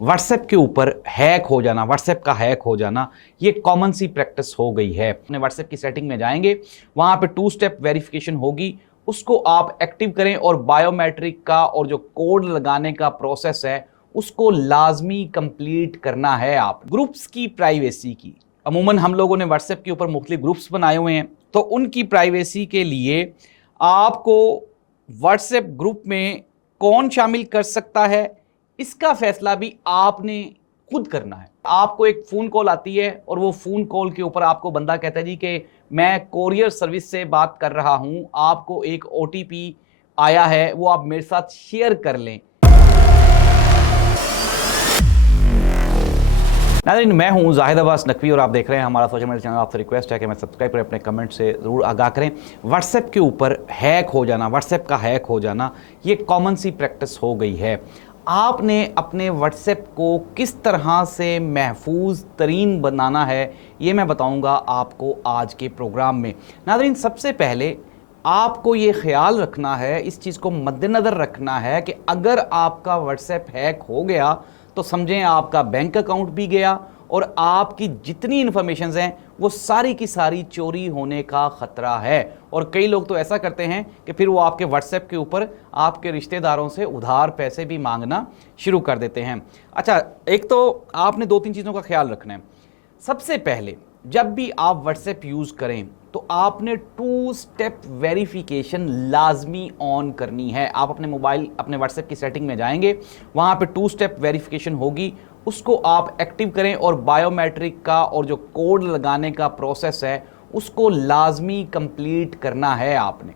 WhatsApp के ऊपर hack हो जाना, व्हाट्सएप का हैक हो जाना, ये कॉमन सी प्रैक्टिस हो गई है। अपने व्हाट्सएप की सेटिंग में जाएंगे, वहां पे 2 स्टेप वेरिफिकेशन होगी, उसको आप एक्टिव करें और बायोमेट्रिक का और जो कोड लगाने का प्रोसेस है उसको लाजमी कंप्लीट करना है। आप ग्रुप्स की प्राइवेसी की, अमूमन हम लोगों ने व्हाट्सएप के ऊपर मुख्तलिफ ग्रुप्स बनाए हुए हैं, तो उनकी प्राइवेसी के लिए आपको व्हाट्सएप ग्रुप में कौन शामिल कर सकता है, इसका फैसला भी आपने खुद करना है। आपको एक फोन कॉल आती है और वो फोन कॉल के ऊपर आपको बंदा कहता है जी कि मैं कोरियर सर्विस से बात कर रहा हूं, आपको एक ओटीपी आया है, वो आप मेरे साथ शेयर कर लें। नाज़रीन, मैं हूं जाहिद अब्बास नकवी और आप देख रहे हैं हमारा सोशल मीडिया चैनल। आपसे रिक्वेस्ट है कि मैं सब्सक्राइब करें, अपने कमेंट से ज़रूर आगाह करें। व्हाट्सएप के ऊपर हैक हो जाना, व्हाट्सएप का हैक हो जाना, ये कॉमन सी प्रैक्टिस हो गई है। आपने अपने व्हाट्सएप को किस तरह से महफूज तरीन बनाना है, ये मैं बताऊंगा आपको आज के प्रोग्राम में। नाज़रीन, सबसे पहले आपको ये ख्याल रखना है, इस चीज़ को मद्देनज़र रखना है कि अगर आपका व्हाट्सएप हैक हो गया तो समझें आपका बैंक अकाउंट भी गया और आपकी जितनी इन्फॉर्मेशंस हैं वो सारी की सारी चोरी होने का ख़तरा है। और कई लोग तो ऐसा करते हैं कि फिर वो आपके व्हाट्सएप के ऊपर आपके रिश्तेदारों से उधार पैसे भी मांगना शुरू कर देते हैं। अच्छा, एक तो आपने 2-3 चीज़ों का ख्याल रखना है। सबसे पहले, जब भी आप व्हाट्सएप यूज़ करें तो आपने 2 स्टेप वेरिफिकेशन लाजमी ऑन करनी है। आप अपने मोबाइल, अपने व्हाट्सएप की सेटिंग में जाएंगे, वहाँ पे 2 स्टेप वेरिफिकेशन होगी, उसको आप एक्टिव करें और बायोमेट्रिक का और जो कोड लगाने का प्रोसेस है उसको लाजमी कंप्लीट करना है आपने।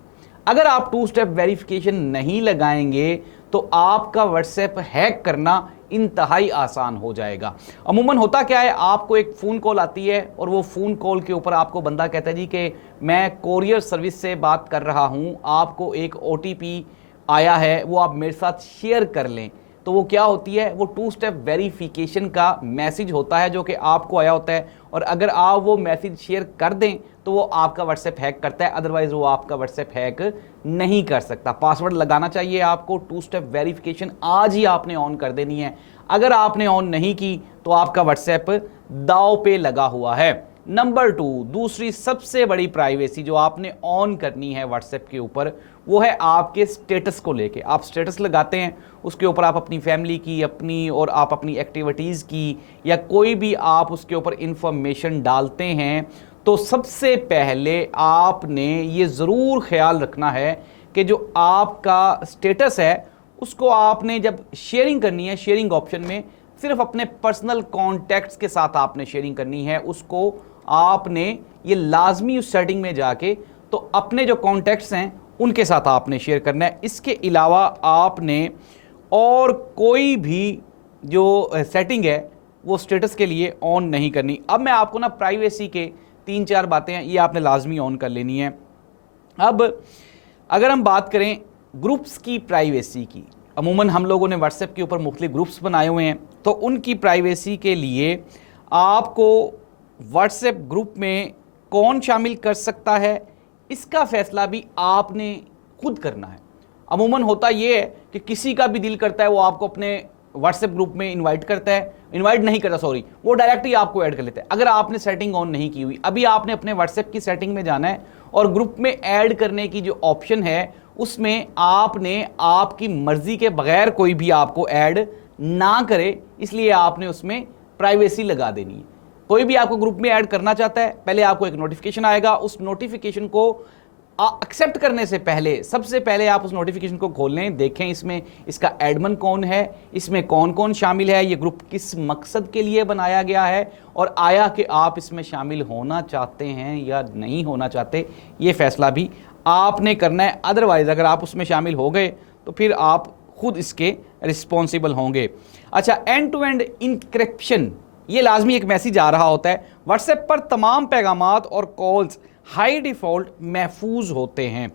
अगर आप 2 स्टेप वेरिफिकेशन नहीं लगाएंगे तो आपका व्हाट्सएप हैक करना इंतहाई आसान हो जाएगा। अमूमन होता क्या है, आपको एक फ़ोन कॉल आती है और वो फ़ोन कॉल के ऊपर आपको बंदा कहता है जी कि मैं कोरियर सर्विस से बात कर रहा हूँ, आपको एक ओटीपी आया है, वो आप मेरे साथ शेयर कर लें। तो वो क्या होती है, वो 2 स्टेप वेरिफिकेशन का मैसेज होता है जो कि आपको आया होता है, और अगर आप वो मैसेज शेयर कर दें तो वो आपका व्हाट्सएप हैक करता है, अदरवाइज वो आपका व्हाट्सएप हैक नहीं कर सकता। पासवर्ड लगाना चाहिए आपको। 2 स्टेप वेरिफिकेशन आज ही आपने ऑन कर देनी है। अगर आपने ऑन नहीं की तो आपका व्हाट्सएप दांव पे लगा हुआ है। नंबर 2, दूसरी सबसे बड़ी प्राइवेसी जो आपने ऑन करनी है व्हाट्सएप के ऊपर, वो है आपके स्टेटस को लेके। आप स्टेटस लगाते हैं, उसके ऊपर आप अपनी फैमिली की, अपनी और आप अपनी एक्टिविटीज़ की या कोई भी आप उसके ऊपर इंफॉर्मेशन डालते हैं, तो सबसे पहले आपने ये ज़रूर ख्याल रखना है कि जो आपका स्टेटस है उसको आपने जब शेयरिंग करनी है, शेयरिंग ऑप्शन में सिर्फ अपने पर्सनल कॉन्टैक्ट्स के साथ आपने शेयरिंग करनी है। उसको आपने ये लाजमी उस सेटिंग में जाके तो अपने जो कॉन्टैक्ट्स हैं उनके साथ आपने शेयर करना है। इसके अलावा आपने और कोई भी जो सेटिंग है वो स्टेटस के लिए ऑन नहीं करनी। अब मैं आपको ना प्राइवेसी के 3-4 बातें हैं, ये आपने लाजमी ऑन कर लेनी है। अब अगर हम बात करें ग्रुप्स की प्राइवेसी की, अमूमन हम लोगों ने व्हाट्सएप के ऊपर मुख्तलिफ ग्रुप्स बनाए हुए हैं, तो उनकी प्राइवेसी के लिए आपको व्हाट्सएप ग्रुप में कौन शामिल कर सकता है, इसका फैसला भी आपने खुद करना है। अमूमन होता ये है कि किसी का भी दिल करता है वो आपको अपने व्हाट्सएप ग्रुप में इनवाइट करता है, इनवाइट नहीं करता, सॉरी, वो डायरेक्ट ही आपको ऐड कर लेता है। अगर आपने सेटिंग ऑन नहीं की हुई, अभी आपने अपने व्हाट्सएप की सेटिंग में जाना है और ग्रुप में ऐड करने की जो ऑप्शन है उसमें आपने आपकी मर्जी के बगैर कोई भी आपको ऐड ना करे, इसलिए आपने उसमें प्राइवेसी लगा देनी है। कोई भी आपको ग्रुप में ऐड करना चाहता है, पहले आपको एक नोटिफिकेशन आएगा, उस नोटिफिकेशन को एक्सेप्ट करने से पहले सबसे पहले आप उस नोटिफिकेशन को खोल लें, देखें इसमें इसका एडमिन कौन है, इसमें कौन कौन शामिल है, ये ग्रुप किस मकसद के लिए बनाया गया है और आया कि आप इसमें शामिल होना चाहते हैं या नहीं होना चाहते, ये फैसला भी आपने करना है। अदरवाइज अगर आप उसमें शामिल हो गए तो फिर आप खुद इसके रिस्पॉन्सिबल होंगे। अच्छा, एंड टू एंड इंक्रिप्शन, ये लाजमी एक मैसेज आ रहा होता है व्हाट्सएप पर, तमाम पैगामात और कॉल्स हाई डिफ़ॉल्ट महफूज होते हैं।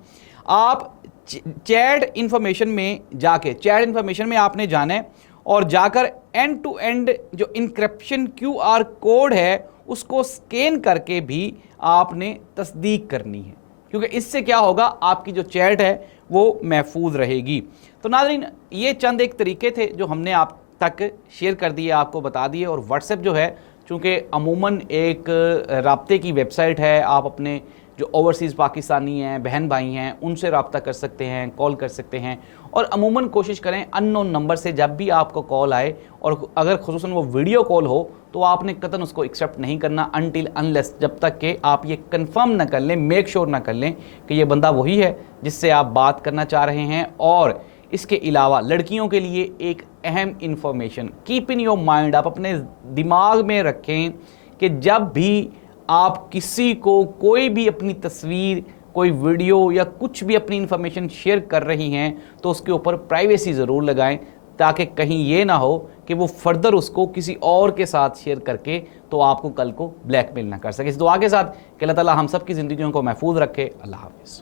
आप चैट इन्फॉर्मेशन में जाके, चैट इन्फॉर्मेशन में आपने जाना है और जाकर एंड टू एंड जो इंक्रिप्शन QR कोड है उसको स्कैन करके भी आपने तस्दीक करनी है, क्योंकि इससे क्या होगा, आपकी जो चैट है वो महफूज रहेगी। तो नाज़रीन, ये चंद एक तरीके थे जो हमने आप तक शेयर कर दिए, आपको बता दिए। और व्हाट्सएप जो है, चूँकि अमूमन एक राब्ते की वेबसाइट है, आप अपने जो ओवरसीज़ पाकिस्तानी हैं, बहन भाई हैं, उनसे रब्ता कर सकते हैं, कॉल कर सकते हैं। और अमूमन कोशिश करें अननोन नंबर से जब भी आपको कॉल आए, और अगर खुसूसन वो वीडियो कॉल हो, तो आपने कतन उसको एक्सेप्ट नहीं करना अनटिल अनलेस, जब तक कि आप ये कंफर्म ना कर लें, मेक श्योर ना कर लें कि ये बंदा वही है जिससे आप बात करना चाह रहे हैं। और इसके अलावा लड़कियों के लिए एक अहम information, keep in your mind, आप अपने दिमाग में रखें कि जब भी आप किसी को कोई भी अपनी तस्वीर, कोई वीडियो या कुछ भी अपनी इंफॉर्मेशन शेयर कर रही हैं, तो उसके ऊपर प्राइवेसी ज़रूर लगाएं, ताकि कहीं ये ना हो कि वो फर्दर उसको किसी और के साथ शेयर करके तो आपको कल को ब्लैकमेल ना कर सके। इस दुआ के साथ कि अल्लाह ताला हम सब की ज़िंदगियों को महफूज रखे। अल्लाह हाफ़िज़।